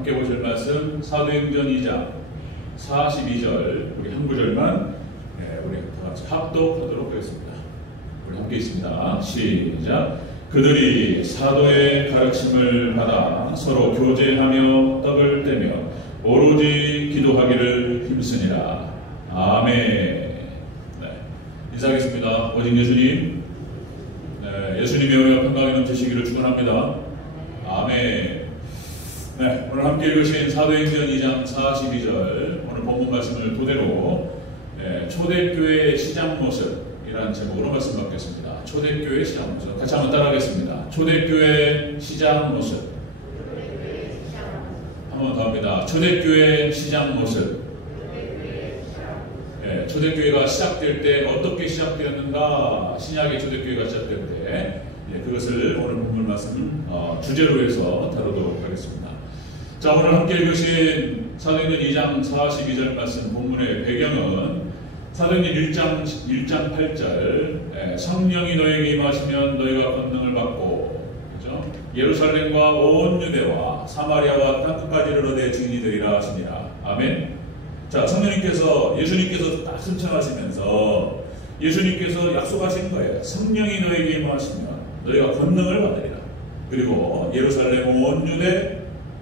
함께 보실 말씀 사도행전 2장 42절 우리 한 구절만 우리 다 같이 합독하도록 하겠습니다. 우리 함께 있습니다. 시작. 그들이 사도의 가르침을 받아 서로 교제하며 떡을 떼며 오로지 기도하기를 힘쓰니라. 아멘. 네, 인사하겠습니다. 오직 예수님, 예수님의 은혜가 평강이 넘치시기를 축원합니다. 아멘. 네, 오늘 함께 읽으신 사도행전 2장 42절 오늘 본문 말씀을 토대로 초대교회의 시작 모습이라는 제목으로 말씀 받겠습니다. 초대교회의 시작 모습. 같이 한번 따라하겠습니다. 초대교회의 시작 모습. 한 번 더 합니다. 초대교회의 시작 모습. 초대교회가 시작될 때 어떻게 시작되었는가? 신약의 초대교회가 시작될 때 그것을 오늘 본문 말씀 주제로 해서 다루도록 하겠습니다. 자, 오늘 함께 읽으신 사도행전 2장 42절 말씀 본문의 배경은 사도행전 1장 8절 성령이 너에게 임하시면 너희가 권능을 받고, 그렇죠? 예루살렘과 온 유대와 사마리아와 땅끝까지 이르러 내 증인이 되리라 하시니라. 아멘. 자, 성령님께서 예수님께서 딱 승천하시면서 예수님께서 약속하신 거예요. 성령이 너에게 임하시면 너희가 권능을 받으리라. 그리고 예루살렘 온 유대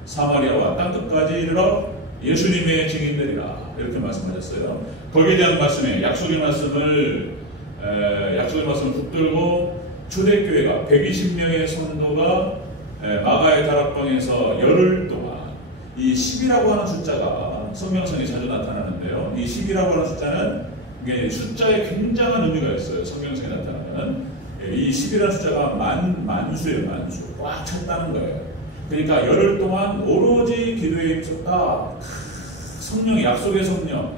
사마리아와 땅끝까지 이르러 예수님의 증인들이라 이렇게 말씀하셨어요. 거기에 대한 말씀에 약속의 말씀을 붙들고 초대교회가 120명의 성도가 마가의 다락방에서 열흘 동안 이 10이라고 하는 숫자가 성경성에 자주 나타나는데요. 이 10이라고 하는 숫자는 이게 숫자에 굉장한 의미가 있어요. 성경성에 나타나면 이 10이라는 숫자가 만수예요. 만수. 꽉 찼다는 거예요. 그러니까 열흘 동안 오로지 기도에 있었다. 성령, 약속의 성령,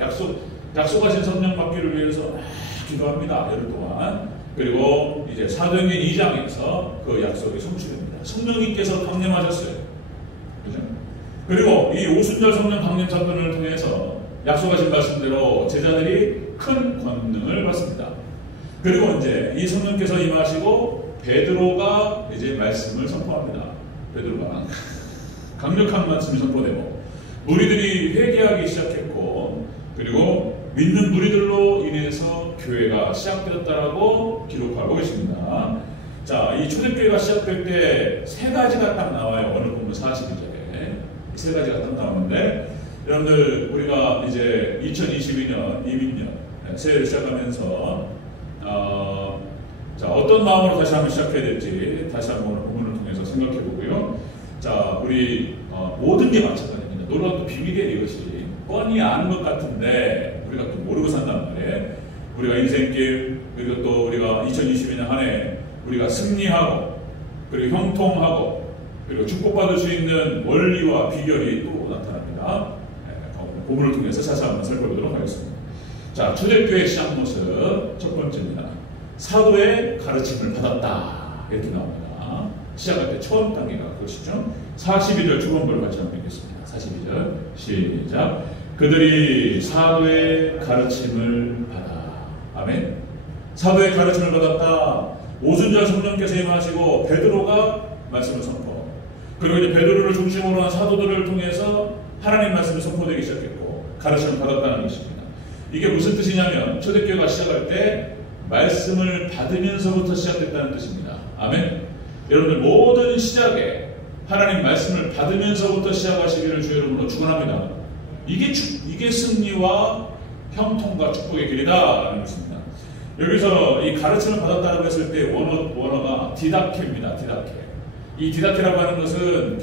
약속하신 성령 받기를 위해서 기도합니다. 열흘 동안. 그리고 이제 사도행전 2장에서 그 약속이 성취됩니다. 성령님께서 강림하셨어요. 그죠? 그리고 이 오순절 성령 강림 사건을 통해서 약속하신 말씀대로 제자들이 큰 권능을 받습니다. 그리고 이제 이 성령께서 임하시고 베드로가 이제 말씀을 선포합니다. 베드로가 강력한 말씀이 선포되고 무리들이 회개하기 시작했고, 그리고 믿는 무리들로 인해서 교회가 시작되었다라고 기록하고 있습니다. 자, 이 초대교회가 시작될 때 세 가지가 딱 나와요. 오늘 본문 42절에 세 가지가 딱 나오는데, 여러분들 우리가 이제 2022년 이민년 새해를 시작하면서 자, 어떤 마음으로 다시 한번 시작해야 될지 다시 한번 오늘 본문을 통해서 생각해 보고요. 자, 우리 모든 게 마찬가지입니다. 놀라운 또 비밀이에요. 이것이 뻔히 아는 것 같은데 우리가 또 모르고 산단 말이에요. 우리가 인생길, 그리고 또 우리가 2022년 한 해 우리가 승리하고, 그리고 형통하고, 그리고 축복받을 수 있는 원리와 비결이 또 나타납니다. 본문을 통해서 자세히 한번 살펴보도록 하겠습니다. 자, 초대교회 시작 모습 첫 번째입니다. 사도의 가르침을 받았다. 이렇게 나옵니다. 시작할 때 처음 단계가 그것이죠. 42절 초반부를 같이 한번 읽겠습니다. 42절 시작. 그들이 사도의 가르침을 받아. 아멘. 사도의 가르침을 받았다. 오순절 성령께서 임하시고 베드로가 말씀을 선포. 그리고 이제 베드로를 중심으로 한 사도들을 통해서 하나님 말씀이 선포되기 시작했고 가르침을 받았다는 것입니다. 이게 무슨 뜻이냐면 초대교회가 시작할 때 말씀을 받으면서부터 시작됐다는 뜻입니다. 아멘. 여러분들 모든 시작에 하나님 말씀을 받으면서부터 시작하시기를 주 여러분으로 축원합니다. 이게 승리와 형통과 축복의 길이다라는 것입니다. 여기서 이 가르침을 받았다고 했을 때 원어가 디다케입니다. 디다케. 이 디다케라고 하는 것은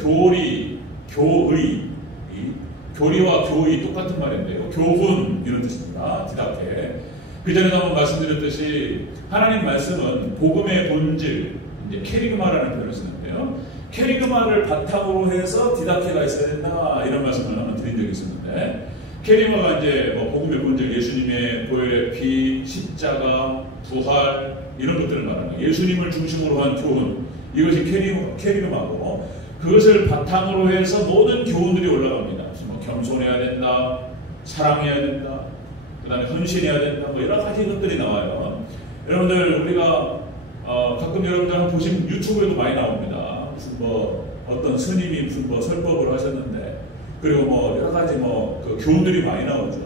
교리와 교의 똑같은 말인데요. 교훈 이런 뜻입니다. 디다케. 그 전에도 한번 말씀드렸듯이 하나님 말씀은 복음의 본질, 이제 캐리그마라는 표현을 쓰는데요. 캐리그마를 바탕으로 해서 디다케가 있어야 된다 이런 말씀을 한번 드린 적이 있었는데, 캐리그마가 이제 복음의 본질, 예수님의 보혈의 피, 십자가, 부활 이런 것들을 말하는 거예요. 예수님을 중심으로 한 교훈, 이것이 캐리그마고, 그것을 바탕으로 해서 모든 교훈들이 올라갑니다. 겸손해야 된다, 사랑해야 된다, 그 다음에 헌신해야 된다, 여러 가지 것들이 나와요. 여러분들 우리가 가끔 여러분들 보시면 유튜브에도 많이 나옵니다. 무슨 어떤 스님이 무슨 설법을 하셨는데 그리고 뭐 여러 가지 그 교훈들이 많이 나오죠.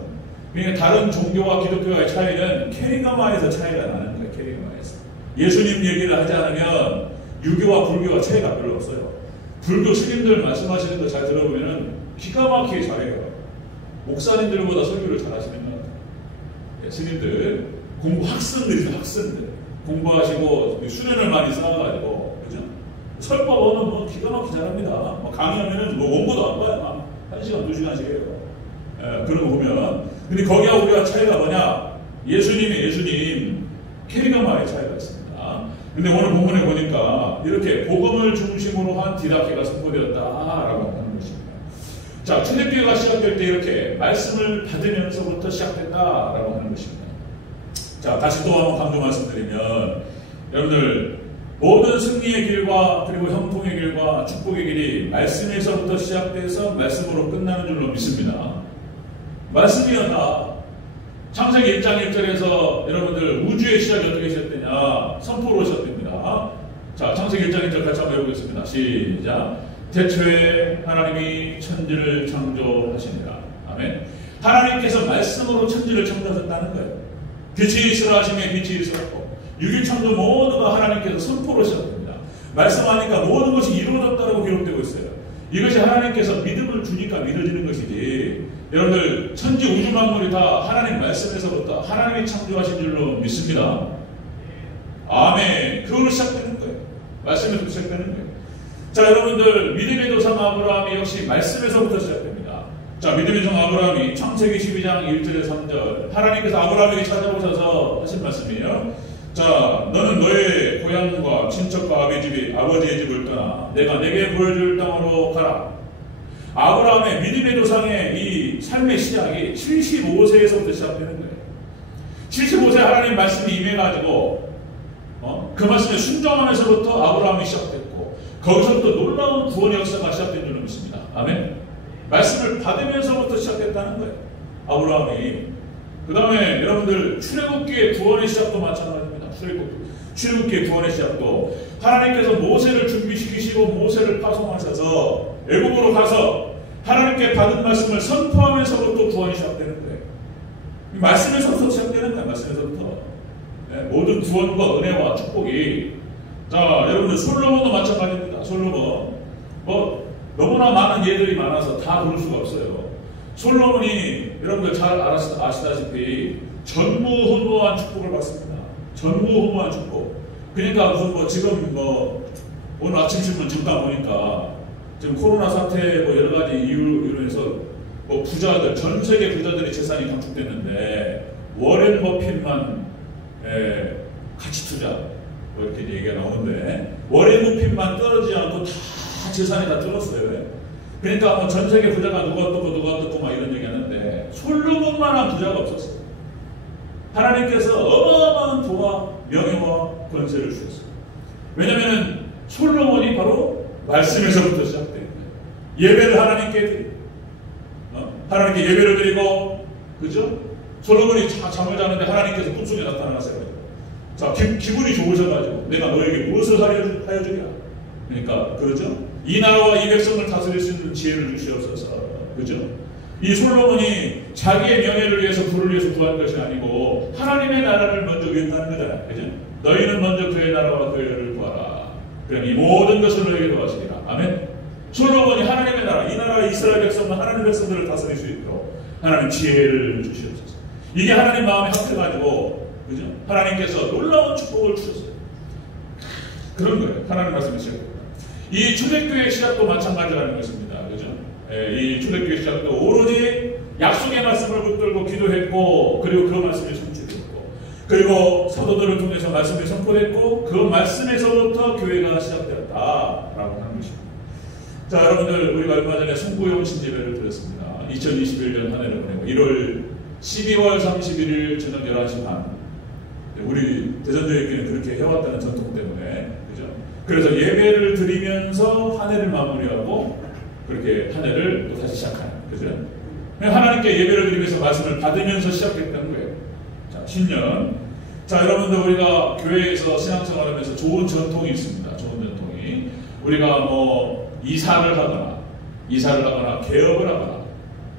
그러니까 다른 종교와 기독교와의 차이는 캐리그마에서 차이가 나는 거예요. 캐리그마에서. 예수님 얘기를 하지 않으면 유교와 불교와 차이가 별로 없어요. 불교 스님들 말씀하시는 거 잘 들어보면 기가 막히게 잘해요. 목사님들보다 설교를 잘하시는 것 같아요. 스님들 학생들이죠. 학생들 공부하시고 수련을 많이 쌓아가지고 그죠? 설법은 뭐 기가 막히게 잘합니다. 강의하면은 원고도 안 봐요. 1시간 2시간씩 해요. 그런 거 보면. 근데 거기하고 우리가 차이가 뭐냐? 예수님 캐리그마의 차이가 있습니다. 근데 오늘 본문에 보니까 이렇게 복음을 중심으로 한 디다케가 선포되었다라고 하는 것입니다. 자, 초대교회가 시작될 때 이렇게 말씀을 받으면서부터 시작된다라고 하는 것입니다. 자, 다시 또 한번 강조 말씀드리면 여러분들 모든 승리의 길과 그리고 형통의 길과 축복의 길이 말씀에서부터 시작돼서 말씀으로 끝나는 줄로 믿습니다. 말씀이었다. 창세기 1장 1절에서 여러분들 우주의 시작이 어떻게 시작되냐? 선포로 시작됩니다. 자, 창세기 1장 1절 같이 한번 해보겠습니다. 시작. 태초에 하나님이 천지를 창조하시니라. 아멘. 하나님께서 말씀으로 천지를 창조하셨다는 거예요. 빛이 있으라 하시며 빛이 있었고 유기창조 모두가 하나님께서 선포로 시작됩니다. 말씀하니까 모든 것이 이루어졌다고 기록되고 있어요. 이것이 하나님께서 믿음을 주니까 믿어지는 것이지 여러분들 천지 우주 만물이 다 하나님 말씀에서부터 하나님이 창조하신 줄로 믿습니다. 아멘. 그걸로 시작되는 거예요. 말씀에서 시작되는 거예요. 자, 여러분들 믿음의 조상 아브라함이 역시 말씀에서부터 시작됩니다. 자, 믿음의 종 아브라함이 창세기 12장 1절에 3절 하나님께서 아브라함에게 찾아오셔서 하신 말씀이에요. 자, 너는 너의 고향과 친척과 아버지의 집을 떠나 내가 내게 보여줄 땅으로 가라. 아브라함의 믿음의 조상의 이 삶의 시작이 75세에서부터 시작되는 거예요. 75세 하나님 말씀이 임해가지고 그 말씀에 순종하면서부터 아브라함이 시작됐고 거기서부터 놀라운 구원의 역사가 시작된 줄로 믿습니다. 아멘. 말씀을 받으면서부터 시작됐다는 거예요. 아브라함이. 그 다음에 여러분들 출애굽기의 구원의 시작도 마찬가지입니다. 출애굽기의 구원의 시작도 하나님께서 모세를 준비시키시고 모세를 파송하셔서 애국으로 가서 하나님께 받은 말씀을 선포하면서부터 구원이 시작되는 거예요. 말씀에서부터 시작되는 거예요. 말씀에서부터. 네, 모든 구원과 은혜와 축복이. 자, 여러분들 솔로몬도 마찬가지입니다. 솔로몬. 너무나 많은 예들이 많아서 다 부를 수가 없어요. 솔로몬이 여러분들 잘 아시다시피 전무후무한 축복을 받습니다. 전무후무한 축복. 그러니까 무슨 지금 오늘 아침 신문 잠깐 보니까 지금 코로나 사태 여러 가지 이유로 해서 부자들, 전 세계 부자들의 재산이 감축됐는데 워렌 버핏만 가치 투자 이렇게 얘기가 나오는데 워렌 버핏만 떨어지지 않고 다 재산이 다 줄었어요. 그러니까 전 세계 부자가 누가 떴고 막 이런 얘기 하는데 솔로몬만한 부자가 없었어요. 하나님께서 어마어마한 부와 명예와 권세를 주셨어요. 왜냐하면 솔로몬이 바로 말씀에서부터 시작된 거예요. 예배를 하나님께 드리고 하나님께 예배를 드리고 그죠? 솔로몬이 잠을 자는데 하나님께서 꿈속에 나타나셨어요. 자, 기분이 좋으셔가지고 내가 너에게 무엇을 하여 주랴. 그러니까 그러죠? 이 나라와 이 백성을 다스릴 수 있는 지혜를 주시옵소서. 그죠? 이 솔로몬이 자기의 명예를 위해서 부를 위해서 구한 것이 아니고 하나님의 나라를 먼저 위한다는 거잖아요. 그죠? 너희는 먼저 그의 나라와 그의 의를 구하라. 그럼 이 모든 것을 너에게 도와주리라. 아멘. 솔로몬이 하나님의 나라, 이 나라의 이스라엘 백성과 하나님의 백성들을 다스릴 수 있도록 하나님 지혜를 주시옵소서. 이게 하나님 마음에 합해가지고 그죠? 하나님께서 놀라운 축복을 주셨어요. 그런 거예요. 하나님 말씀이 시작됩니다. 이 초대교회 시작도 마찬가지라는 것입니다. 그죠? 이 초대교회 시작도 오로지 약속의 말씀을 붙들고 기도했고 그리고 그 말씀이 성취됐고 그리고 사도들을 통해서 말씀이 선포됐고 그 말씀에서부터 교회가 시작되었다라고 하는 것입니다. 자, 여러분들 우리가 얼마 전에 송구용 신제배를 드렸습니다. 2021년 한 해를 보내고 12월 31일 저녁 11시 반 우리 대전교회는 그렇게 해왔다는 전통 때문에 그죠? 그래서 예배를 드리면서 한 해를 마무리하고 그렇게 한 해를 또 다시 시작하는 그죠? 하나님께 예배를 드리면서 말씀을 받으면서 시작했다는 거예요. 자, 신년. 자, 여러분들 우리가 교회에서 신앙생활하면서 좋은 전통이 있습니다. 좋은 전통이. 우리가 이사를 하거나 이사를 하거나 개업을 하거나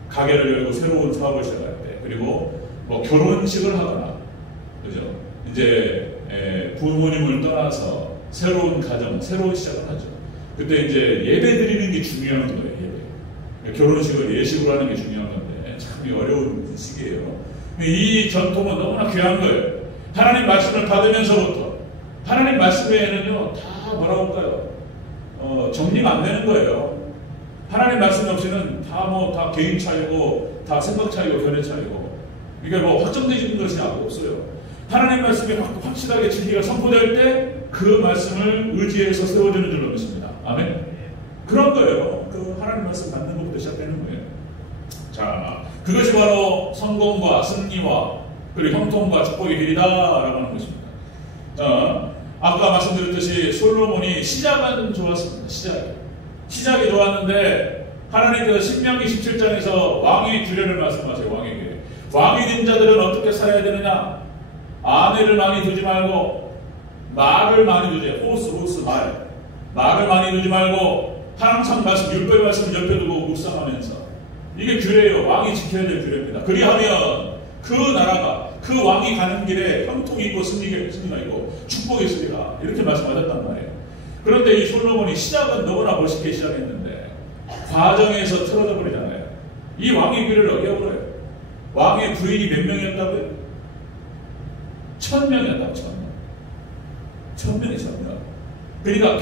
가게를 열고 새로운 사업을 시작할 때, 그리고 뭐 결혼식을 하거나, 그죠? 이제 부모님을 떠나서 새로운 가정, 새로운 시작을 하죠. 그때 이제 예배 드리는 게 중요한 거예요. 예배. 결혼식을 예식으로 하는 게 중요한 건데 참 어려운 시기예요. 이 전통은 너무나 귀한 거예요. 하나님 말씀을 받으면서부터 하나님 말씀 외에는요 다 뭐라고 할까요? 정리가 안 되는 거예요. 하나님 말씀 없이는 다 개인 차이고 다 생각 차이고 견해 차이고 이게 뭐 확정되는 것이 없어요. 하나님 말씀이 확실하게 진리가 선포될 때 그 말씀을 의지해서 세워지는 줄로 믿습니다. 아멘. 그런 거예요. 그 하나님 말씀 받는 것부터 시작되는 거예요. 자, 그것이 바로 성공과 승리와 그리고 형통과 축복의 길이다라고 하는 것입니다. 아까 말씀드렸듯이 솔로몬이 시작은 좋았습니다. 시작이 좋았는데 하나님께서 신명기 17장에서 왕의 규례를 말씀하세요. 왕의 규례. 왕이 된 자들은 어떻게 살아야 되느냐? 아내를 많이 두지 말고 말을 많이 두지. 호스 말을 많이 두지 말고 항상 율법의 말씀을 옆에 두고 묵상하면서 이게 규례예요. 왕이 지켜야 될 규례입니다. 그리하면 그 나라가 그 왕이 가는 길에 형통이 있고 승리가 있고 축복이 있으리라 이렇게 말씀하셨단 말이에요. 그런데 이 솔로몬이 시작은 너무나 멋있게 시작했는데 과정에서 틀어져 버리잖아요. 이 왕의 규례를 어겨버려요. 왕의 부인이 몇 명이었다고요? 1000명이었다고. 1000명. 그러니까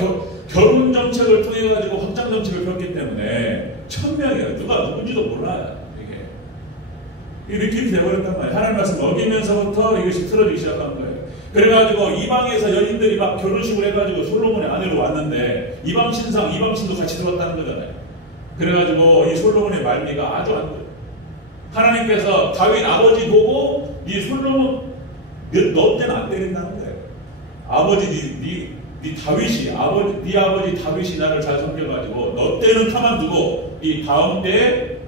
결혼 정책을 통해 가지고 확장 정책을 폈기 때문에 1000명이에요. 누가 누군지도 몰라요. 이렇게 되어버렸단 말이에요. 하나님 말씀 어기면서부터 이것이 틀어지기 시작한 거예요. 그래가지고 이방에서 여인들이 막 결혼식을 해가지고 솔로몬의 아내로 왔는데 이방 신도 같이 들어왔다는 거잖아요. 그래가지고 이 솔로몬의 말미가 아주 안 좋아요. 하나님께서 다윗 아버지 보고 이 솔로몬 너 때는 안 때린다는 거예요. 아버지 네 아버지 다윗이 나를 잘 섬겨가지고 너 때는 가만두고 이 다음 때에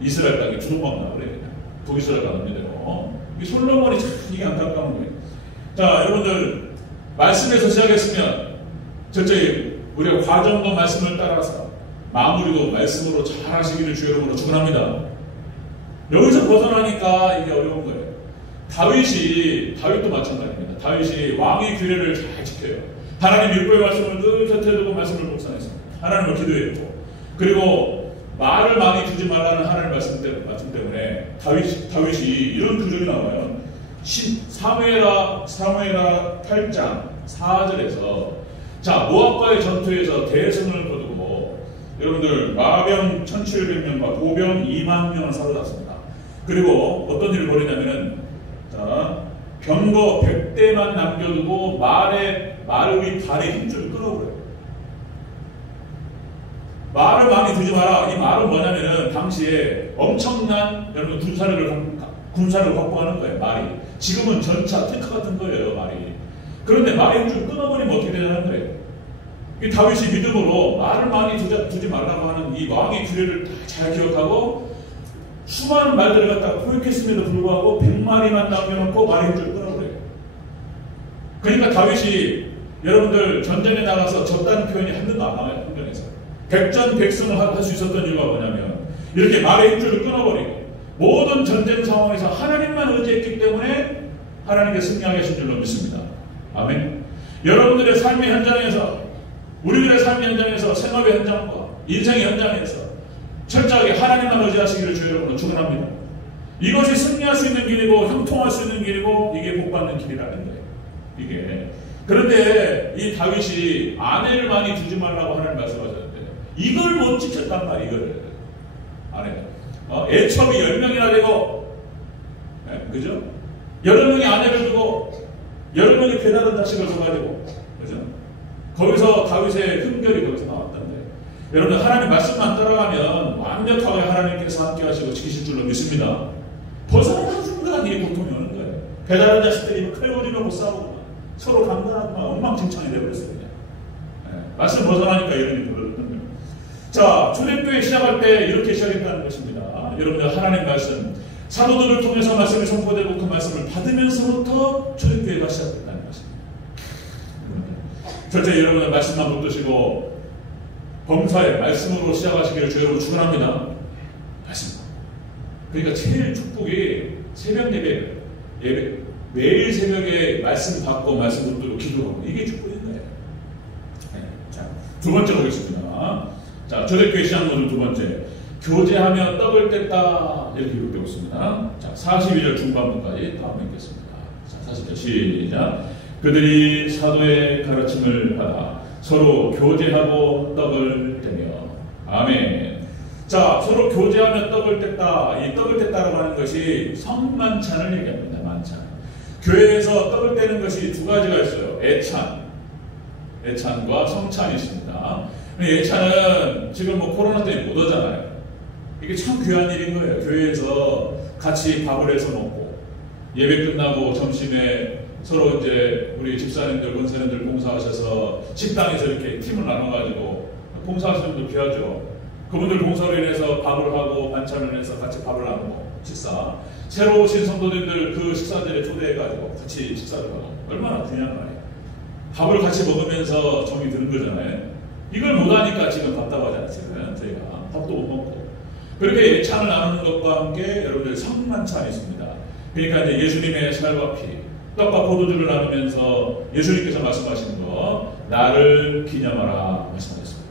이스라엘 땅에 주동방나 그래요. 북이스라엘 가는데요. 이 솔로몬이 참 이게 안타까운 거예요. 자, 여러분들 말씀에서 시작했으면 첫째 우리가 과정과 말씀을 따라서 마무리도 말씀으로 잘 하시기를 주의 이름으로 축원합니다. 여기서 벗어나니까 이게 어려운 거예요. 다윗도 마찬가지입니다. 다윗이 왕의 규례를 잘 지켜요. 하나님 율법의 말씀을 늘 곁에 두고 말씀을 묵상했습니다. 하나님을 기도했고 그리고 말을 많이 두지 말라는 하나님 말씀 때문에 다윗이 이런 구절이 나와요. 사무엘하 8장 4절에서 자 모압과의 전투에서 대승을 거두고 여러분들 마병 1700명과 보병 2만 명을 사로잡습니다. 그리고 어떤 일을 벌이냐면은 병거 100대만 남겨두고 말의 발의 힘줄을 끊어버려요. 말을 많이 두지 마라. 이 말은 뭐냐면은 당시에 엄청난 여러분 군사를 확보하는 거예요. 말이 지금은 전차, 탱크 같은 거예요. 말이. 그런데 말의 힘줄을 끊어버리면 어떻게 되냐는 거예요. 이 다윗이 믿음으로 말을 많이 두지 말라고 하는 이 왕의 규례를 잘 기억하고 수많은 말들을 갖다가 포획했음에도 불구하고 100마리만 남겨놓고 말의 힘줄을 끊어버려요. 그러니까 다윗이 여러분들 전쟁에 나가서 졌다는 표현이 한번도 안 나와요. 현장에서. 백전백승을 할 수 있었던 이유가 뭐냐면 이렇게 말의 힘줄을 끊어버리고 모든 전쟁 상황에서 하나님만 의지했기 때문에 하나님께 승리하게 하신 줄로 믿습니다. 아멘. 여러분들의 삶의 현장에서 우리들의 삶의 현장에서 생업의 현장과 인생의 현장에서 철저하게 하나님만 의지하시기를 주의 이름으로 축원합니다. 이것이 승리할 수 있는 길이고 형통할 수 있는 길이고 이게 복받는 길이라는 거예요. 이게 그런데 이 다윗이 아내를 많이 두지 말라고 하나님 말씀하셨는데 이걸 못 지켰단 말이에요. 이걸 아내가 애첩이 10명이나 되고 그죠? 여러 명의 아내를 두고 여러 명의 배다른 자식을 둬가지고 그죠? 거기서 다윗의 흠결이 거기서 나왔던데 여러분 하나님 말씀만 따라가면 완벽하게 하나님께서 함께 하시고 지키실 줄로 믿습니다. 벗어나는 순간 이 고통이 오는 거예요. 배다른 자식들이 칼고리로 못 싸우고 서로 강간하고 엉망진창이 되어버렸어요. 말씀 벗어나니까 이런 일이 벌어졌던 거예요. 자, 초대교회 시작할 때 이렇게 시작했다는 것입니다. 여러분들 하나님 말씀 사도들을 통해서 말씀이 선포되고 그 말씀을 받으면서부터 초대교회가 시작됐다는 것입니다. 첫째 여러분들 말씀만 붙드시고 범사에 말씀으로 시작하시기를 주 여러분 축원합니다. 말씀. 그러니까 제일 축복이 새벽 예배, 매일 새벽에 말씀 받고 말씀 듣고 기도하고 이게 축복인 거예요. 네. 자, 두 번째 보겠습니다. 자, 초대교회 시작 모듈 두 번째. 교제하며 떡을 뗐다 이렇게 기록되고 있습니다. 자, 42절 중반부까지 다 읽겠습니다. 자, 40절 시작. 그들이 사도의 가르침을 받아 서로 교제하고 떡을 떼며 아멘. 자, 서로 교제하며 떡을 뗐다. 이 떡을 뗐다라고 하는 것이 성만찬을 얘기합니다. 만찬. 교회에서 떡을 떼는 것이 두 가지가 있어요. 애찬과 성찬이 있습니다. 애찬은 지금 뭐 코로나 때문에 못 오잖아요. 이게 참 귀한 일인 거예요. 교회에서 같이 밥을 해서 먹고 예배 끝나고 점심에 서로 이제 우리 집사님들, 권사님들 봉사하셔서 식당에서 이렇게 팀을 나눠가지고 봉사하시는 분들 귀하죠. 그분들 봉사로 인해서 밥을 하고 반찬을 해서 같이 밥을 나누고 식사. 새로 오신 성도님들 그 식사들에 초대해가지고 같이 식사를 하고 얼마나 귀한 말이에요. 밥을 같이 먹으면서 정이 드는 거잖아요. 이걸 못하니까 지금 답답하잖아요. 지금 저희가 밥도 못 먹고. 그렇게 찬을 나누는 것과 함께 여러분들 성만찬이 있습니다. 그러니까 이제 예수님의 살과 피, 떡과 포도주를 나누면서 예수님께서 말씀하시는 거, 나를 기념하라 말씀하셨습니다.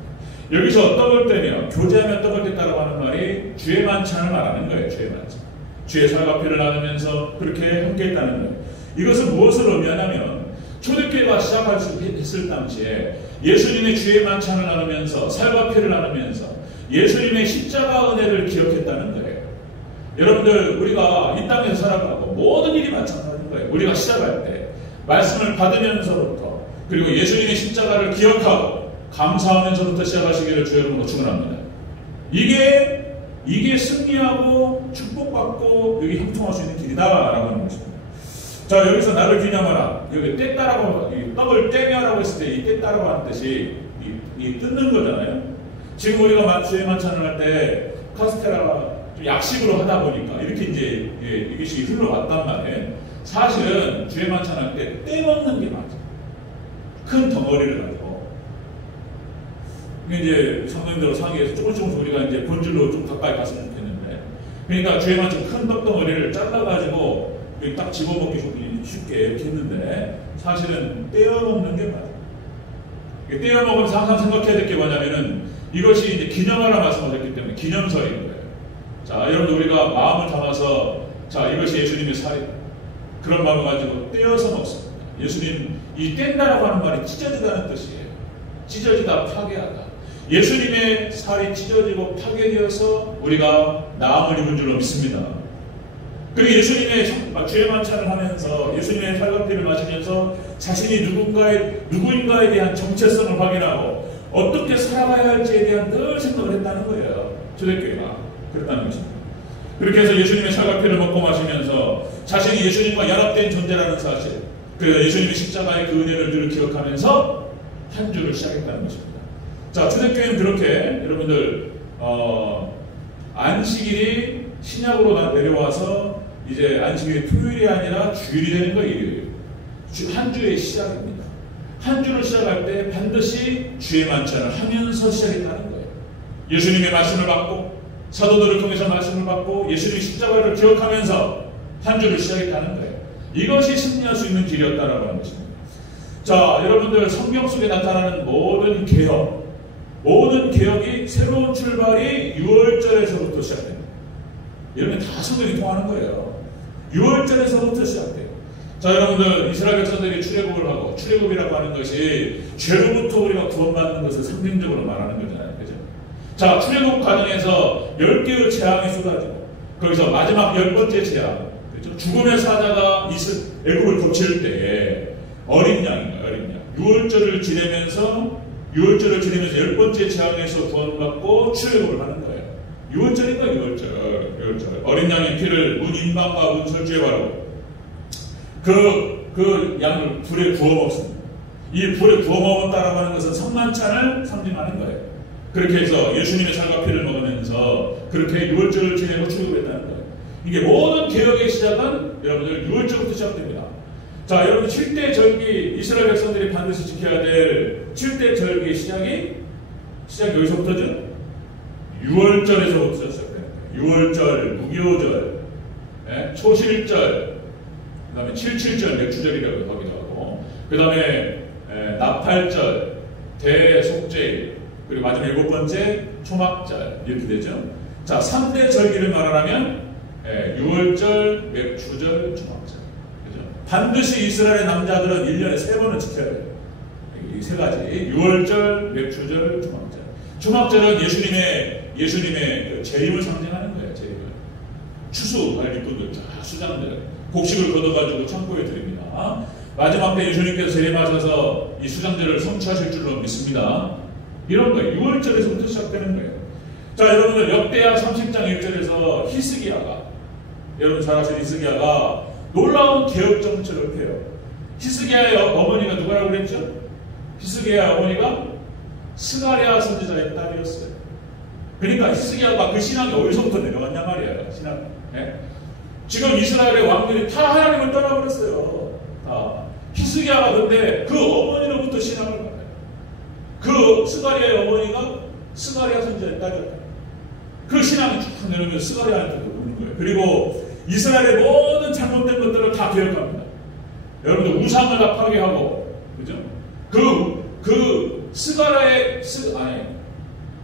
여기서 떡을 떼며 교제하며 떡을 뗐다라고 하는 말이 주의 만찬을 말하는 거예요. 주의 만찬. 주의 살과 피를 나누면서 그렇게 함께 했다는 거예요. 이것은 무엇을 의미하냐면 초대교회가 시작했을 당시에 예수님의 주의 만찬을 나누면서 살과 피를 나누면서 예수님의 십자가 은혜를 기억했다는 거예요. 여러분들 우리가 이 땅에서 살아가고 모든 일이 마찬가지인 거예요. 우리가 시작할 때 말씀을 받으면서부터 그리고 예수님의 십자가를 기억하고 감사하면서부터 시작하시기를 주 여러분으로 축원합니다. 이게 승리하고 축복받고 여기 형통할 수 있는 길이다라고 하는 것입니다. 자, 여기서 나를 기념하라. 여기 뗐다라고 떡을 떼며라고 했을 때 이 뗐다라고 하는 뜻이 이 뜯는 거잖아요. 지금 우리가 주의 만찬을 할 때 카스테라가 좀 약식으로 하다 보니까 이렇게 이제 이것이 흘러왔단 말이에요. 사실은 주의 만찬 할 때 떼먹는 게 맞아요. 큰 덩어리를 가지고. 이제 성도님들 상의해서 조금씩 우리가 이제 본질로 좀 가까이 갔으면 좋겠는데. 그러니까 주의 만찬 큰 떡 덩어리를 잘라가지고 딱 집어먹기 쉽게 이렇게 했는데 사실은 떼어먹는 게 맞아요. 떼어먹으면서 항상 생각해야 될 게 뭐냐면은 이것이 이제 기념하라 말씀하셨기 때문에 기념설인 거예요. 자, 여러분들 우리가 마음을 담아서 자, 이것이 예수님의 살이다. 그런 마음을 가지고 떼어서 먹습니다. 예수님, 이 뗀다라고 하는 말이 찢어지다는 뜻이에요. 찢어지다, 파괴하다. 예수님의 살이 찢어지고 파괴되어서 우리가 나음을 입은 줄로 믿습니다. 그리고 예수님의 주의 만찬을 하면서 예수님의 살과 피를 마시면서 자신이 누구인가에 대한 정체성을 확인하고 어떻게 살아가야 할지에 대한 늘 생각을 했다는 거예요. 초대교회가 그랬다는 것입니다. 그렇게 해서 예수님의 살과 피를 먹고 마시면서 자신이 예수님과 연합된 존재라는 사실, 그래서 예수님의 십자가의 그 은혜를 늘 기억하면서 한 주를 시작했다는 것입니다. 자, 초대교회는 그렇게 여러분들 안식일이 신약으로 내려와서 이제 안식일이 토요일이 아니라 주일이 되는 거예요. 한 주의 시작입니다. 한 주를 시작할 때 반드시 주의 만찬을 하면서 시작했다는 거예요. 예수님의 말씀을 받고 사도들을 통해서 말씀을 받고 예수님의 십자가를 기억하면서 한 주를 시작했다는 거예요. 이것이 승리할 수 있는 길이었다라고 하는 것입니다. 자, 여러분들 성경 속에 나타나는 모든 개혁이 새로운 출발이 6월절에서부터 시작됩니다. 이러면 다 성경이 통하는 거예요. 6월절에서부터 시작돼요. 자, 여러분들 이스라엘 백성들이 출애굽을 하고 출애굽이라고 하는 것이 죄로부터 우리가 구원받는 것을 상징적으로 말하는 거잖아요. 그죠? 자, 출애굽 과정에서 10개의 재앙이 쏟아지고 거기서 마지막 10번째 재앙, 그렇죠? 죽음의 사자가 애굽을 덮칠 때에 어린 양인가요? 어린 양. 6월절을 지내면서 10번째 재앙에서 구원받고 출애굽을 하는 거예요. 6월절인가 6월절. 어린 양의 피를 문 인방과 문 철주에 바르고 그 양을 불에 구워 먹습니다. 이 불에 구워 먹었다라고 하는 것은 성만찬을 상징하는 거예요. 그렇게 해서 예수님의 살과 피를 먹으면서 그렇게 6월절을 지내고 출애굽했다는 거예요. 이게 모든 개혁의 시작은 여러분들 6월절부터 시작됩니다. 자, 여러분 7대 절기, 이스라엘 백성들이 반드시 지켜야 될 7대 절기의 시작이 시작 여기서부터죠. 6월절에서부터 시작돼요. 6월절, 무교절, 초실절, 그 다음에 77절, 맥주절이라고 하기도 하고, 그 다음에 나팔절, 대속죄일, 그리고 마지막 7번째 초막절 이렇게 되죠. 자, 3대 절기를 말하자면 6월절, 맥주절, 초막절. 그죠? 반드시 이스라엘의 남자들은 1년에 3번은 지켜야 돼요. 이 3가지. 6월절, 맥주절, 초막절. 초막절은 예수님의 그 재림을 상징하는 거예요. 재림을. 추수 관리꾼들, 수장들 곡식을 걷어가지고 창고에 드립니다. 마지막 때 예수님께서 재림하셔서 이 수장들을 성취하실 줄로 믿습니다. 이런 거예요. 6월절에서부터 시작되는 거예요. 자, 여러분들 역대하 30장 1절에서 히스기야가, 여러분 잘 아시는 히스기야가 놀라운 개혁 정책을 펴요. 히스기야의 어머니가 누구라고 그랬죠? 히스기야의 어머니가 스가랴 선지자의 딸이었어요. 그러니까 히스기야가 그 신앙이 어디서부터 내려왔냐 말이에요. 신앙. 네? 지금 이스라엘의 왕들이 다 하나님을 떠나버렸어요. 다. 히스기야가 근데 그 어머니로부터 신앙을 받아요. 그 스가랴의 어머니가 스가랴 선지자의 딸이었다. 그 신앙이 쭉 내려오면 스가랴한테 오는 거예요. 그리고 이스라엘의 모든 잘못된 것들을 다 개혁합니다. 여러분들 우상을 다 파괴하고, 그죠?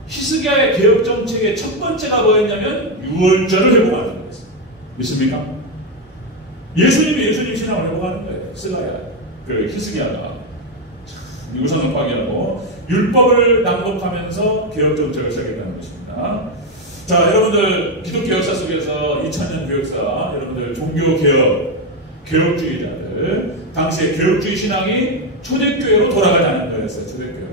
히스기야의 개혁 정책의 첫 번째가 뭐였냐면 6월절을 회복하는 거였어요. 믿습니까? 예수님 신앙을 회복하는 거예요. 스가랴, 그 히스기야가 우상을 파괴하고 율법을 낭독하면서 개혁 정책을 시작했다는 것입니다. 자, 여러분들 기독교 역사 속에서 2000년 교역사, 여러분들 종교개혁, 개혁주의자들, 당시에 개혁주의 신앙이 초대교회로 돌아가자는 거였어요. 초대교회로.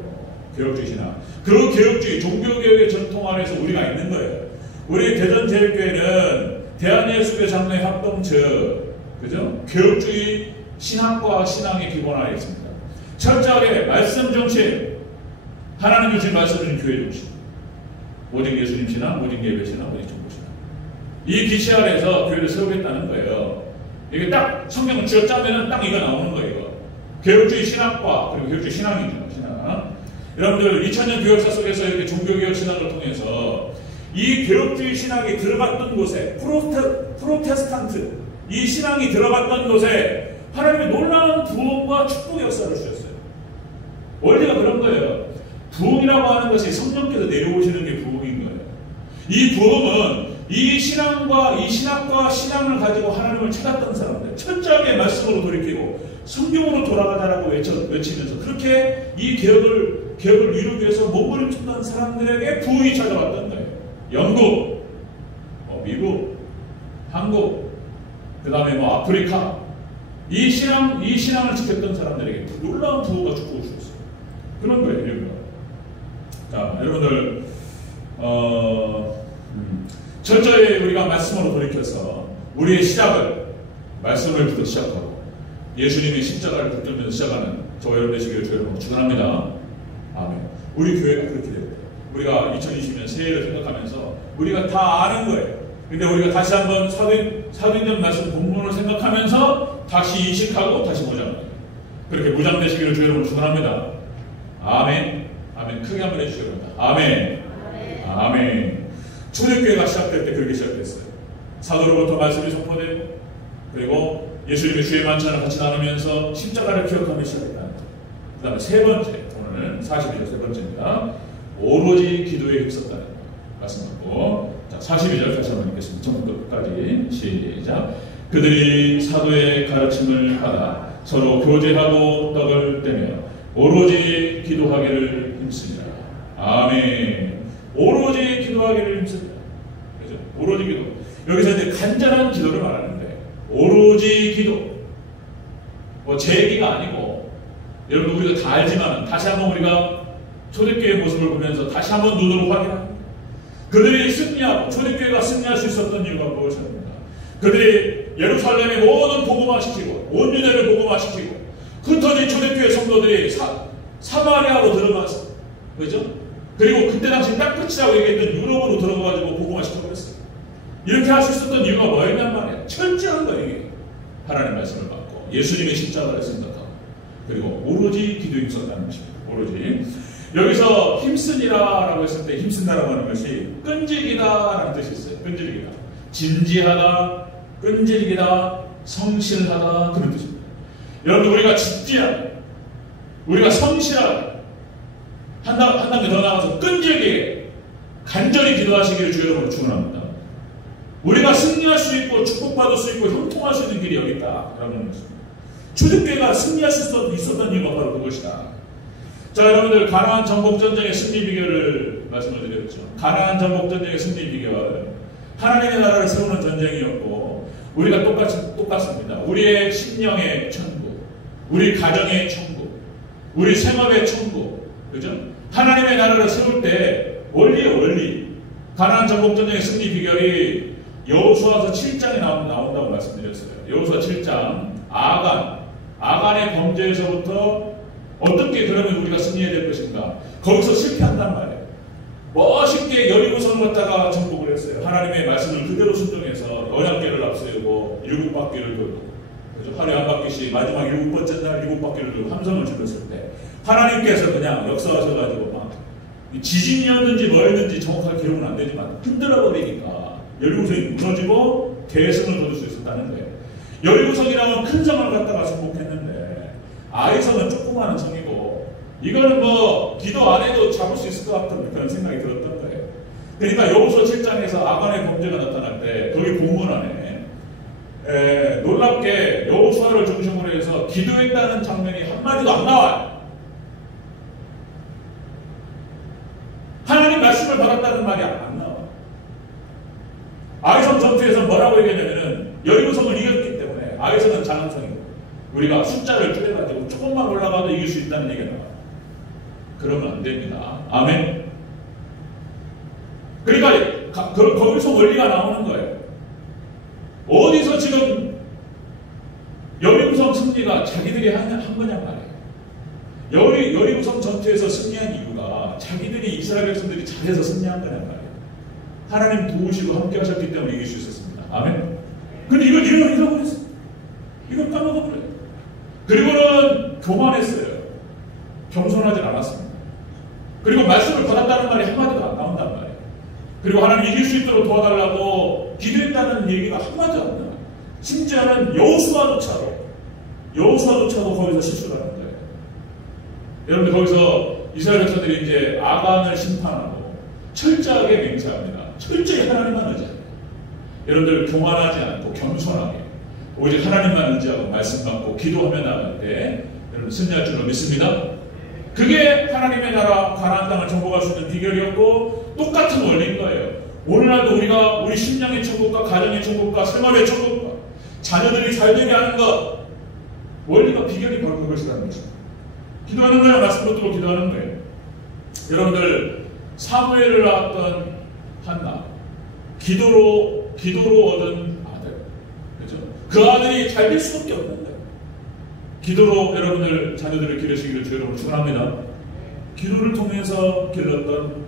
개혁주의 신앙. 그 개혁주의, 종교개혁의 전통 안에서 우리가 있는 거예요. 우리 대전제일교회는 대한예수교 장로회 합동체, 그죠? 개혁주의 신학과 신앙의 기본 안에 있습니다. 철저하게 말씀 중심, 하나님 주신 말씀을 교회 중심. 오직 예수님 신앙, 오직 예배 신앙, 오직 정보 신앙. 이 기치 아래에서 교회를 세우겠다는 거예요. 이게 딱 성경을 쥐어짜면 딱 이거 나오는 거예요. 개혁주의 신학과, 그리고 개혁주의 신앙이죠. 신앙. 여러분들 2000년 교역사 속에서 이렇게 종교개혁 신학을 통해서 이 개혁주의 신학이 들어갔던 곳에 프로테스탄트, 이 신앙이 들어갔던 곳에 하나님의 놀라운 부흥과 축복의 역사를 주셨어요. 원리가 그런 거예요. 부흥이라고 하는 것이 성령께서 내려오시는 게 부흥인 거예요. 이 부흥은 이 신앙과 이 신학과 신앙을 가지고 하나님을 찾았던 사람들, 철저하게 말씀으로 돌이키고 성경으로 돌아가자라고 외치면서 그렇게 이 개혁을 이루기 위해서 몸부림쳤던 사람들에게 부흥이 찾아왔던 거예요. 영국, 미국, 한국, 그 다음에 아프리카, 이 신앙을 지켰던 사람들에게 놀라운 부흥과 축복을 주셨어요. 그런 거예요, 여러분. 자, 여러분들, 철저히 우리가 말씀으로 돌이켜서 우리의 시작을 말씀을 부터 시작하고 예수님이 십자가를 붙들면서 시작하는 저와 여러분 되시기를 주여로 축원합니다. 아멘. 우리 교회가 그렇게 돼요. 우리가 2020년 새해를 생각하면서 우리가 다 아는 거예요. 근데 우리가 다시 한번 사도행전 말씀 본문을 생각하면서 다시 인식하고 다시 무장. 그렇게 무장되시기를 주여로 축원합니다. 아멘. 아멘. 크게 한번 해주시기 바랍니다. 아멘. 아멘. 초대교회가 시작될 때 그렇게 시작됐어요. 사도로부터 말씀이 선포되고 그리고 예수님의 주의 만찬을 같이 나누면서 십자가를 기억하며 시작했다는 것. 그 다음에 세 번째, 오늘은 42절 세 번째입니다. 오로지 기도에 힘썼다는 것 말씀하고, 자, 42절 다시 한번 읽겠습니다. 처음부터 끝까지 시작. 그들이 사도의 가르침을 받아 서로 교제하고 떡을 떼며 오로지 기도하기를 힘쓰니라. 아멘. 오로지 기도하기를 힘씁니다. 그죠? 오로지 기도. 여기서 이제 간절한 기도를 말하는데, 오로지 기도. 제 얘기가 아니고, 여러분 우리가 다 알지만, 다시 한번 우리가 초대교회의 모습을 보면서 다시 한번 눈으로 확인합니다. 그들이 승리하고, 초대교회가 승리할 수 있었던 이유가 무엇입니까? 그들이 예루살렘의 모든 복음화시키고, 온 유대를 복음화시키고, 흩어진 초대교회 성도들이 사마리아로 들어가서, 그죠? 그리고 그때 당시 딱 끝이라고 얘기했던 유럽으로 들어가가지고 복음화 시켜버렸어요. 이렇게 할 수 있었던 이유가 뭐였냔 말이에요. 철저한 거예요. 이게. 하나님의 말씀을 받고 예수님의 십자가를 생각하고 그리고 오로지 기도에 있었다는 것입니다. 오로지. 여기서 힘쓰니라라고 했을 때 힘쓴다라고 하는 것이 끈질기다라는 뜻이 있어요. 끈질기다. 진지하다, 끈질기다, 성실하다 그런 뜻입니다. 여러분 우리가 진지하게, 우리가 성실하게 한 단계 더 나가서 끈질기게 간절히 기도하시기를 주 여러분을 축원합니다. 우리가 승리할 수 있고 축복받을 수 있고 형통할 수 있는 길이 여기 있다라는 것입니다. 초대교회가 승리할 수 있었던 이유가 바로 그것이다. 자, 여러분들 가나안 정복전쟁의 승리 비결을 말씀을 드렸죠. 가나안 정복전쟁의 승리 비결, 하나님의 나라를 세우는 전쟁이었고 우리가 똑같습니다. 우리의 심령의 천국, 우리 가정의 천국, 우리 생업의 천국, 그죠? 하나님의 나라를 세울 때 원리 가나안 정복전쟁의 승리 비결이 여호수아서 7장에 나온다고 말씀드렸어요. 여호수아 7장 아간의 범죄에서부터 어떻게 그러면 우리가 승리해야 될 것인가? 거기서 실패한단 말이에요. 멋있게 여리고성을 갖다가 정복을 했어요. 하나님의 말씀을 그대로 순종해서 언약궤를 앞세우고 7바퀴를 돌고, 그죠? 하루에 한 바퀴씩 마지막 7번째 날 7바퀴를 돌고 함성을 질렀을 때 하나님께서 그냥 역사하셔가지고 막 지진이었는지 뭐였는지 정확하게 기록은 안 되지만 흔들어 버리니까 여리고성이 무너지고 대승을 거둘 수 있었다는 거예요. 여리고성이라면 큰 성을 갖다가 정복했는데 아이성은 조그마한 성이고 이거는 뭐 기도 안 해도 잡을 수 있을 것 같은 그런 생각이 들었던 거예요. 그러니까 여호수아 7장에서 아간의 범죄가 나타날 때 거기 본문 안에 놀랍게 여호수아를 중심으로 해서 기도했다는 장면이 한마디도 안 나와요. 하나님 말씀을 받았다는 말이 안 나와. 아이성 전투에서 뭐라고 얘기하냐면은 여리고성을 이겼기 때문에 아이성은 작은 성이고 우리가 숫자를 줄여가지고 조금만 올라가도 이길 수 있다는 얘기가 나와요. 그러면 안 됩니다. 아멘. 그러니까 거기서 원리가 나오는 거예요. 어디서 지금 여리고성 승리가 자기들이 한 거냔 말이에요. 여리고성 전투에서 승리한 이유가 자기들이 이스라엘 백성들이 잘해서 승리한 거냔 말이에요. 하나님 도우시고 함께 하셨기 때문에 이길 수 있었습니다. 아멘. 근데 이걸 잃어버렸어요. 이걸 까먹어버려요. 그리고는 교만했어요. 겸손하지 않았습니다. 그리고 말씀을 받았다는 말이 한마디도 안 나온단 말이에요. 그리고 하나님 이길 수 있도록 도와달라고 기도했다는 얘기가 한마디도 안 나와요. 심지어는 여호수아조차도 거기서 실수를 하는 거예요. 여러분들 거기서 이스라엘 백성들이 이제 아간을 심판하고 철저하게 맹세합니다. 철저히 하나님만 의지합니다. 여러분들 교만하지 않고 겸손하게 오직 하나님만 의지하고 말씀 받고 기도하며 나갈 때 여러분 승리할 줄로 믿습니다. 그게 하나님의 나라 가나안 땅을 정복할 수 있는 비결이었고 똑같은 원리인 거예요. 오늘날도 우리가 우리 심령의 천국과 가정의 천국과 생활의 천국과 자녀들이 잘되게 하는 것 원리가 비결이 바로 그것이라는 것입니다. 기도하는 거야. 말씀 듣고 기도하는 거예요. 여러분들 사무엘을 낳았던 한나 기도로 얻은 아들, 그죠? 그 아들이 잘 될 수밖에 없는 거예요. 기도로 여러분들 자녀들을 기르시기를 주 여러분 축원합니다. 기도를 통해서 길렀던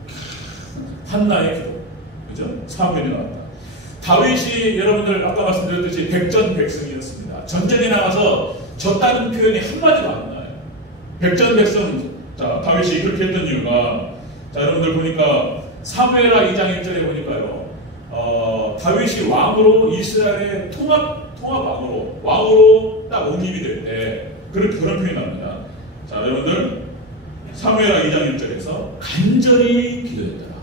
한나의 기도, 그죠? 사무엘이 나왔다. 다윗이 여러분들 아까 말씀드렸듯이 백전백승이었습니다. 전쟁에 나가서 졌다는 표현이 한마디도 안 나요. 백전백승. 자, 다윗이 그렇게 했던 이유가, 자, 여러분들 보니까 사무엘하 2장 1절에 보니까요, 다윗이 왕으로 이스라엘의 왕으로 딱 옹립이 될 때 그런 표현이 나옵니다. 자, 여러분들 사무엘하 2장 1절에서 간절히 기도했더라.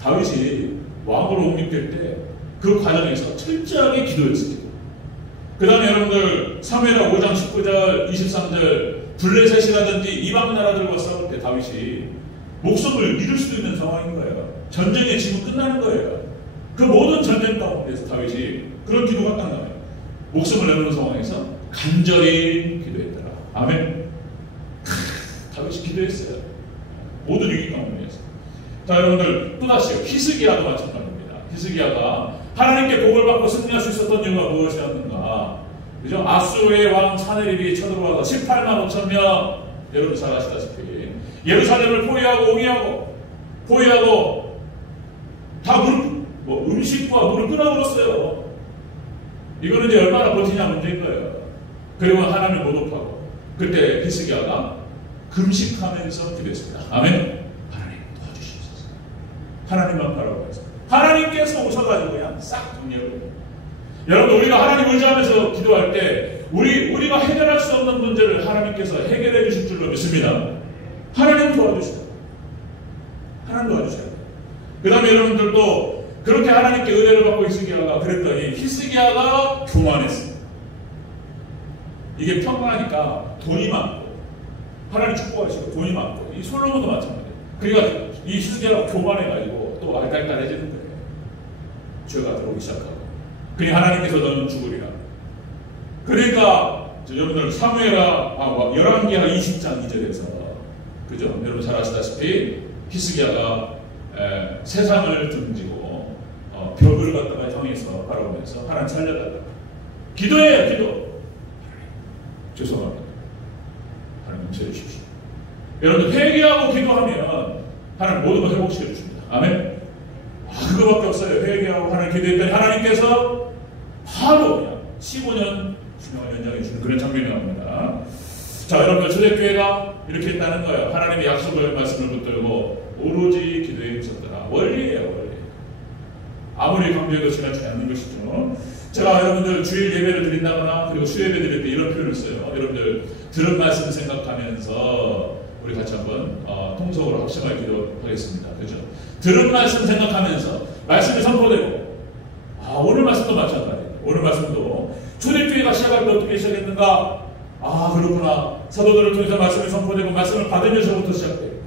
다윗이 왕으로 옹립될 때 그 과정에서 철저하게 기도했어요. 그 다음에 여러분들 사무엘하 5장 19절 23절 블레셋이라든지 이방 나라들과 싸울 때 다윗이 목숨을 잃을 수도 있는 상황인 거예요. 전쟁이 지금 끝나는 거예요. 그 모든 전쟁 가운데서 다윗이 그런 기도가 딱 나와요. 목숨을 내놓는 상황에서 간절히 기도했더라. 아멘. 다윗이 기도했어요. 모든 위기 가운데에서. 자, 여러분들 또다시 히스기야도 마찬가지입니다. 히스기야가 하나님께 복을 받고 승리할 수 있었던 이유가 무엇이었는가? 그죠? 아수르의 왕 사네립이 쳐들어와서 18만 5천 명, 여러분 잘 아시다시피 예루살렘을 포위하고 다 음식과 물을 끊어버렸어요. 이거는 이제 얼마나 버티냐 문제인 거예요. 그리고 하나님을 모독하고 그때 히스기야가 금식하면서 기도했습니다. 아멘. 하나님 도와주시옵소서. 하나님만 바라보면서 하나님께서 오셔가지고 그냥 싹 정리하고. 여러분, 우리가 하나님 의지하면서 기도할 때 우리가 해결할 수 없는 문제를 하나님께서 해결해 주실 줄로 믿습니다. 하나님 도와주시다. 하나님 도와주셔야 돼요. 그 다음에 여러분들도 그렇게 하나님께 은혜를 받고 히스기야가 그랬더니 히스기야가 교만했어요. 이게 평안하니까 돈이 많고 하나님 축복하시고 돈이 많고 이 솔로몬도 마찬가지예요. 그러니까 이 히스기야가 교만해가지고 또 알딸딸해지는 거예요. 죄가 들어오기 시작하고. 그러니 하나님께서 너는 죽으리라. 그러니까 여러분들 열왕기하 20장 2절에서 그죠? 여러분 잘 아시다시피 히스기야가 세상을 등지고 벽을 갖다가 향해서 바라보면서 하나님 살려달라. 기도해요, 기도. 죄송합니다. 하나님 용서해 주십시오. 여러분들 회개하고 기도하면 하나님 모든 걸 회복시켜 주십니다. 아멘. 그거밖에 없어요. 회개하고 하나님 기도했더니 하나님께서 바로 그냥 15년 수명을 연장해 주는 그런 장면이 나옵니다. 자, 여러분들 초대교회가 이렇게 했다는 거예요. 하나님의 약속을 말씀을 붙들고 오로지 기도에 힘썼더라. 원리예요, 원리. 아무리 강조해도 지나치지 않는 것이죠. 제가 여러분들 주일 예배를 드린다거나 그리고 수예배 드릴 때 이런 표현을 써요. 여러분들 들은 말씀 생각하면서 우리 같이 한번 통속으로 합심하게 기도하겠습니다. 그죠? 들은 말씀 생각하면서 말씀이 선포되고 오늘 말씀도 마찬가지예요. 오늘 말씀도 초대교회가 시작할 때 어떻게 시작했는가? 그렇구나. 사도들을 통해서 말씀이 선포되고 말씀을 받으면서부터 시작되고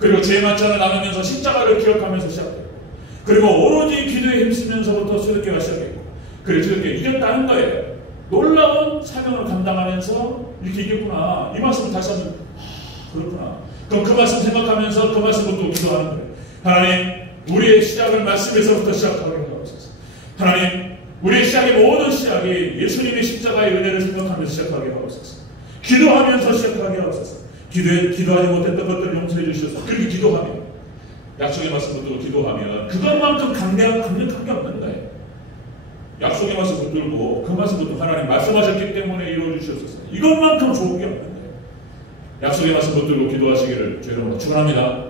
그리고 죄의 만찬을 나누면서 십자가를 기억하면서 시작되고 그리고 오로지 기도에 힘쓰면서부터 초대교회가 시작했고 그리고 초대교회 이겼다는 거예요. 놀라운 사명을 감당하면서 이렇게 이겼구나. 이 말씀을 다시 한번 그렇구나. 그럼 그 말씀 생각하면서 그 말씀부터 기도하는 거예요. 하나님, 우리의 시작을 말씀에서부터 시작하게 하옵소서. 하나님, 우리의 시작의 모든 시작이 예수님의 십자가의 은혜를 생각하면서 시작하게 하옵소서. 기도하면서 시작하게 하옵소서. 기도하지 못했던 것들을 용서해 주셔서 그렇게 기도하면 약속의 말씀부터 기도하면 그것만큼 강력한 게 없는 거예요. 약속의 말씀 붙들고 그 말씀부터 하나님 말씀하셨기 때문에 이루어 주셔서 이것만큼 좋은 게 없는 거예요. 약속의 말씀 붙들고 기도하시기를 주님으로 축원합니다.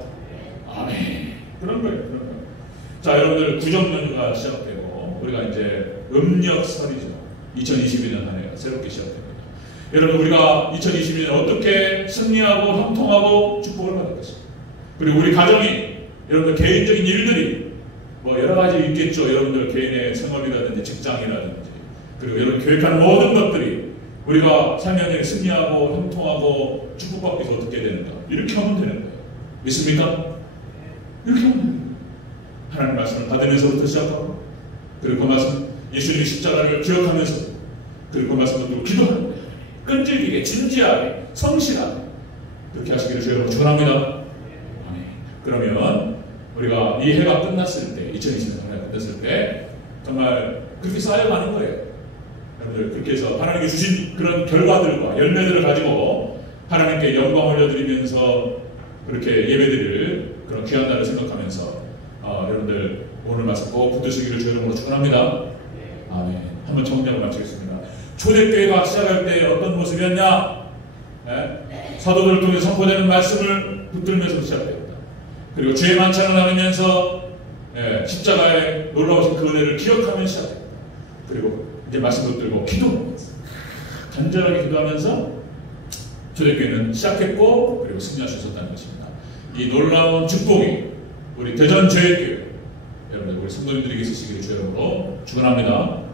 아멘. 그런 거예요. 그런 거예요. 자, 여러분들 구정연휴가 시작되고 우리가 이제 음력설이죠. 2022년 한 해가 새롭게 시작됩니다. 여러분, 우리가 2022년 어떻게 승리하고 형통하고 축복을 받을 것인가? 그리고 우리 가정이 여러분들 개인적인 일들이 여러 가지 있겠죠. 여러분들 개인의 생활이라든지 직장이라든지 그리고 여러분 계획하는 모든 것들이 우리가 삶의 안에 승리하고 형통하고 축복받기 위해서 어떻게 되는가? 이렇게 하면 되는 거예요. 믿습니까? 이렇게 하면 돼요. 하나님 말씀을 받으면서부터 시작하고 그리고 그 말씀 예수님의 십자가를 기억하면서 그리고 그 말씀을 듣고 기도하는 거예요. 끈질기게 진지하게 성실하게 그렇게 하시기를 주여로 축원합니다. 아멘. 그러면 우리가 이 해가 끝났을 때 2020년 해가 끝났을 때 정말 그렇게 쌓여가는 거예요. 여러분들 그렇게 해서 하나님께 주신 그런 결과들과 열매들을 가지고 하나님께 영광 올려드리면서 그렇게 예배드릴 그런 귀한 날을 생각하면서 여러분들 오늘 말씀 꼭 붙드시기를 주의 이름으로 축원합니다. 아멘. 한번 정리하고 마치겠습니다. 초대교회가 시작할 때 어떤 모습이었냐? 사도들을 통해 선포되는 말씀을 붙들면서 시작되었다. 그리고 죄의 만찬을 나누면서 십자가의 놀라우신 그 은혜를 기억하면서 시작했다. 그리고 이제 말씀 붙들고 기도하면서 간절하게 기도하면서 초대교회는 시작했고 그리고 승리할 수 있었다는 것입니다. 이 놀라운 축복이 우리 대전제일교회 여러분들 우리 성도님들에게 있으시기를 주의 이름으로 축원합니다.